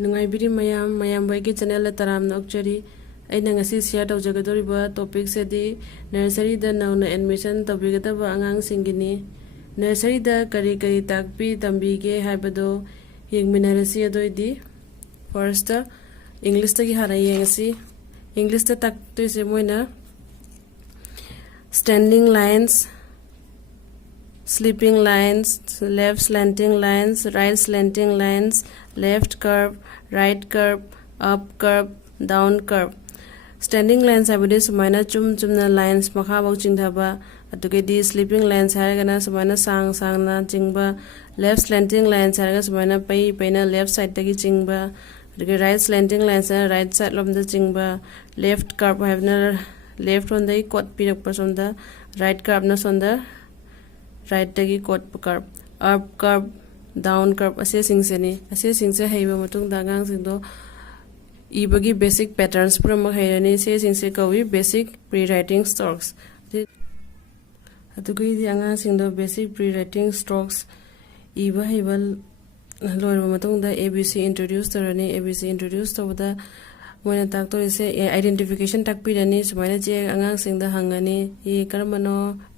Nungaibiri mayam boyki channel taram nokchari aina ngasi share tawjagadoriba topic sedi nursery da nauna admission tawbigadaba angang singini nursery da kari kari takpi tambige hybadoh yengminarasi adoidi first English ta gi hara yengasi English ta tak to se moina standing lines, sleeping lines, left slanting lines, right slanting lines, left curve, right curve, up curve, down curve. Standing lines habide sumaina chumna lines makha bau chingthaba adugedi sleeping lines haragana sumaina sang na chingba left slanting lines haraga sumaina paina left side tagi chingba aduge right slanting lines right side lom da chingba left curve habna left on the cot pirak pasonda right curve na sonda right tagi cot curve up curve down curve ase singse heiba matung da gang singdo ibagi basic patterns pura hairani se singse kawi basic pre-writing strokes atugui di anga singdo basic pre-writing strokes iba heibal loirba matung da abc introduce tarani abc introduce tawda moina takto ise identification takpirani sumaina je angang singda hangani e karamano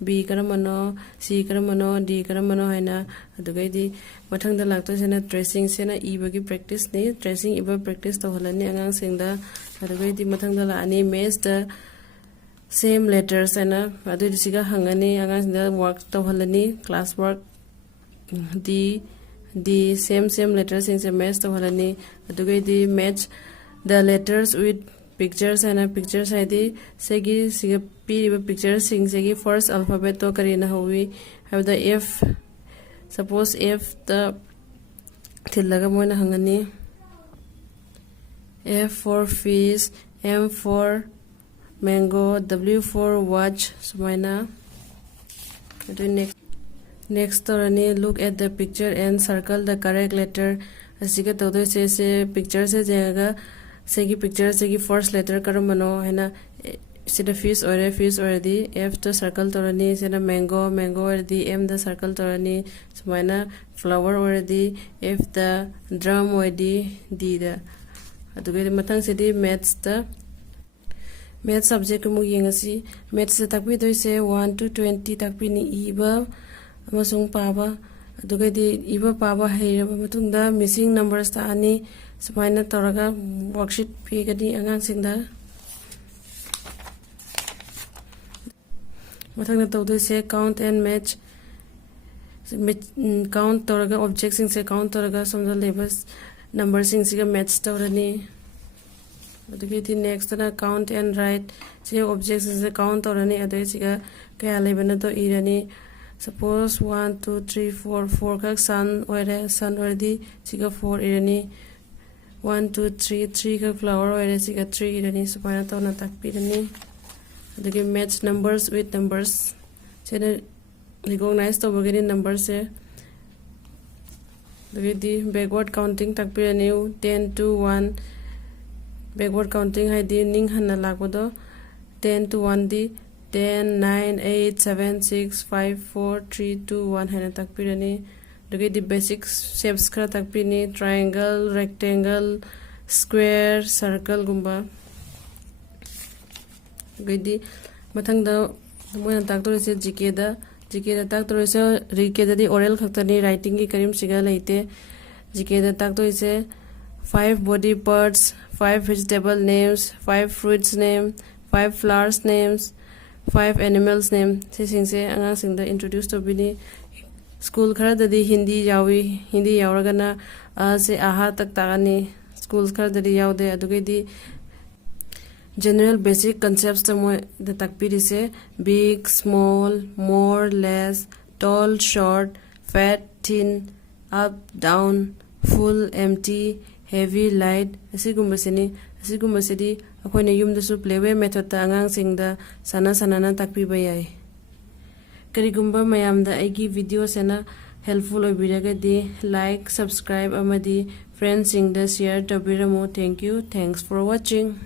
b karamano c karamano d karamano haina adugaidi mathangda lakto sena tracing sena ibagi practice ni tracing iba practice to holani angang singda adugaidi mathangda la ani match the same letters and adu siga hangani angang singda work to holani class work d same letters in se match to holani adugaidi match the letters with pictures and pictures id segi siga p pictures sing segi first alphabet to karina howi have the f suppose f the thilaga moina hangani f for fish, m for mango, w for watch sumaina next torani look at the picture and circle the correct letter asiga todo se picture se jaga segi picture segi first letter karamano hena sida fish or the f to circle torani sida mango or the m the circle torani sumaina flower or the f the drum or the d the aduge mathang sidi maths the math subject mu yengasi maths se takpi doi se 1 to 20 takpi ni iba amasung paba aduge di iba paba heiraba matungda missing numbers ta ani sumaina toraga worksheet pigadi angang singda mathangna tawdu se count and match count toraga objects sing se count toraga somda labels number sing siga match torani aduge di next na count and write se objects se count torani adu siga kaya lebana to irani suppose 1 2 3 4 ka sun or di siga 4 irani 1 2 3 ka flower or siga 3 irani sumaina to na takpirani aduge match numbers with numbers chena recognize to bagani numbers se aduge di backward counting takpirani 10 to 1 backward counting hai di ning hanna lagbodo 10 to 1 di 10 9 8 7 6 5 4 3 2 1 hana takpirani aduge di basic shapes kara takpini triangle rectangle square circle gumba gidi mathangda moina taktorise gk da taktorise rike da di oral khaktani writing ki karim siga leite gk da taktorise 5 body parts 5 vegetable names 5 fruits name 5 flowers names 5 animals name se singse anga singda introduce to bini school khara da di hindi yauraga na se aha tak tagani schools khara da di yaude aduge di general basic concepts the takpiri se big small more less tall short fat thin up down full empty heavy light asigumba sedi akoina yumda su playway method ta angang singda sana takpiba yai karigumba mayamda aigi video sena helpful obiraga di like subscribe amadi friends singda share tabiramo thanks for watching.